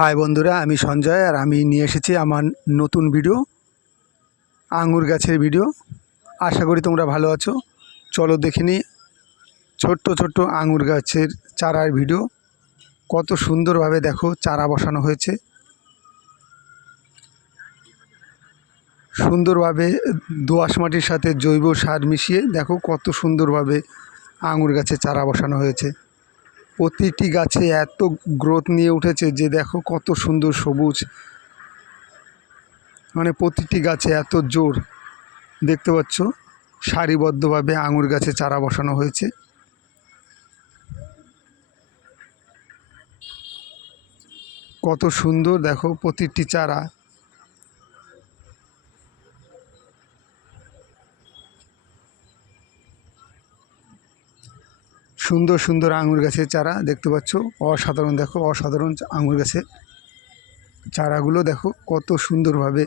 High বন্ধুরা, আমি সঞ্জয় আর আমি নিয়ে এসেছি আমার নতুন ভিডিও, আঙুর গাছের ভিডিও। আশা করি তোমরা ভালো আছো। চলো দেখে নিই ছোট্ট ছোট্ট আঙুর গাছের চারার ভিডিও। কত সুন্দরভাবে দেখো চারা বসানো হয়েছে, সুন্দরভাবে দোআঁশ মাটির সাথে জৈব সার মিশিয়ে দেখো কত সুন্দরভাবে আঙুর গাছে চারা বসানো হয়েছে। প্রতিটি গাছে এত গ্রোথ নিয়ে উঠেছে যে দেখো কত সুন্দর সবুজ, মানে প্রতিটি গাছে এত জোর। দেখতে পাচ্ছ সারিবদ্ধভাবে আঙুর গাছে চারা বসানো হয়েছে। কত সুন্দর দেখো প্রতিটি চারা। সুন্দর সুন্দর আঙুর গাছের চারা দেখতে পাচ্ছ, অসাধারণ। দেখো অসাধারণ আঙুর গাছের চারাগুলো দেখো কত সুন্দরভাবে